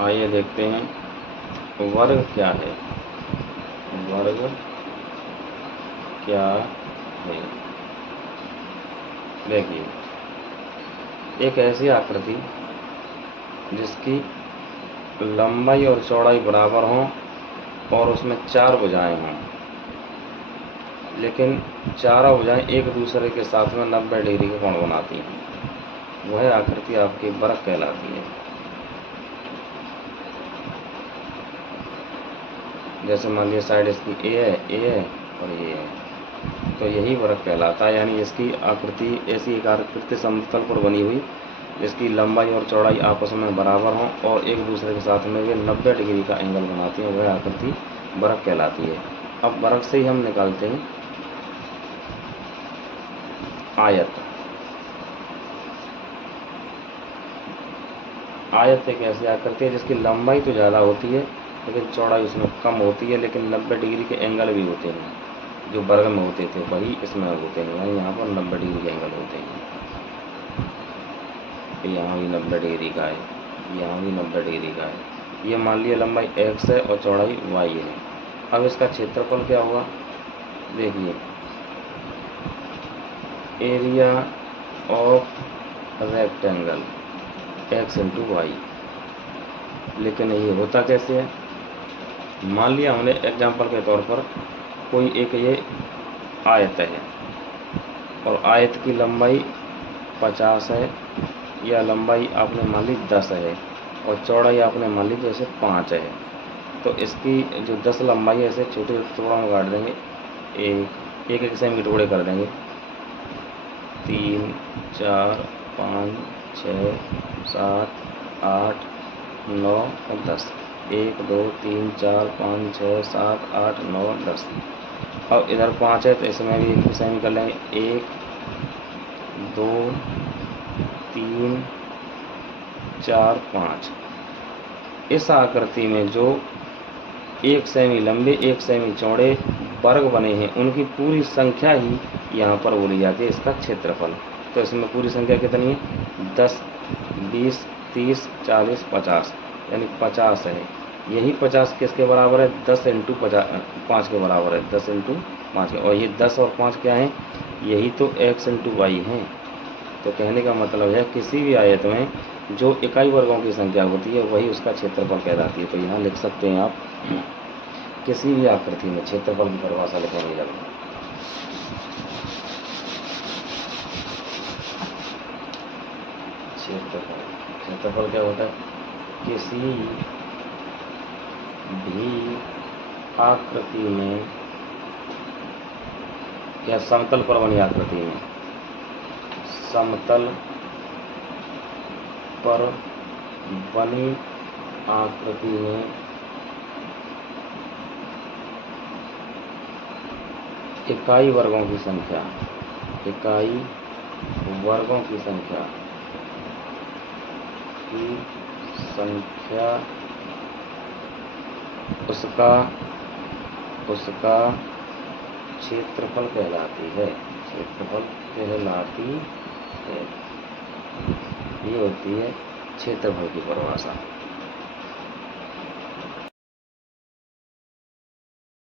आइए देखते हैं वर्ग क्या है। वर्ग क्या है? देखिए, एक ऐसी आकृति जिसकी लंबाई और चौड़ाई बराबर हों और उसमें 4 भुजाएं हों, लेकिन चारों भुजाएं एक दूसरे के साथ में 90 डिग्री का कोण बनाती हैं, वह आकृति आपकी वर्ग कहलाती है। जैसे मान लिया साइड इसकी ए है और ये है, तो यही वर्ग कहलाता है। यानी इसकी आकृति ऐसी एक आकृति समतल पर बनी हुई जिसकी लंबाई और चौड़ाई आपस में बराबर हों और एक दूसरे के साथ में वे 90 डिग्री का एंगल बनाती हैं, वह आकृति वर्ग कहलाती है। अब वर्ग से ही हम निकालते हैं आयत। आयत एक ऐसी आकृति है जिसकी लंबाई तो ज़्यादा होती है लेकिन चौड़ाई उसमें कम होती है, लेकिन 90 डिग्री के एंगल भी होते हैं। जो वर्ग में होते थे वही इसमें होते हैं, यानी यहाँ पर 90 डिग्री के एंगल होते हैं। यहाँ भी 90 डिग्री का है, यहाँ भी 90 डिग्री का है। ये मान लिया लंबाई x है और चौड़ाई y है। अब इसका क्षेत्रफल क्या होगा? देखिए, area of rectangle x into y. लेकिन ये होता कैसे है? मान लिया हमने एग्जाम्पल के तौर पर कोई एक ये आयत है और आयत की लंबाई 50 है, या लंबाई आपने मान ली 10 है और चौड़ाई आपने मान ली जैसे 5 है। तो इसकी जो 10 लंबाई है इसे छोटे टुकड़ों में काट देंगे, एक एक सेमी के टुकड़े कर देंगे। 3 4 5 6 7 8 9 और 10। 1 2 3 4 5 6 7 8 9 10। अब इधर 5 है तो इसमें भी एक सेमी कर लेंगे। 1 2 3 4 5। इस आकृति में जो 1 सेमी लंबे 1 सेमी चौड़े वर्ग बने हैं उनकी पूरी संख्या ही यहाँ पर बोली जाती है इसका क्षेत्रफल। तो इसमें पूरी संख्या कितनी है? 10 20 30 40 50, यानी 50 है। यही 50 किसके बराबर है? 10 इंटू 5 के बराबर है। 10 इंटू 5 के, और ये 10 और 5 क्या है? यही तो x इंटू वाई है। तो कहने का मतलब है किसी भी आयत में जो इकाई वर्गों की संख्या होती है वही उसका क्षेत्रफल कहलाती है। तो यहाँ लिख सकते हैं आप, किसी भी आकृति में क्षेत्रफल की परिभाषा लिखेंगे जब क्षेत्रफल क्या होता है? किसी भी आकृति में या समतल पर बनी आकृति में, समतल पर बनी आकृति में इकाई वर्गों की संख्या, इकाई वर्गों की संख्या उसका क्षेत्रफल कहलाती है। क्षेत्रफल कहलाती है। ये होती है क्षेत्रफल की परिभाषा।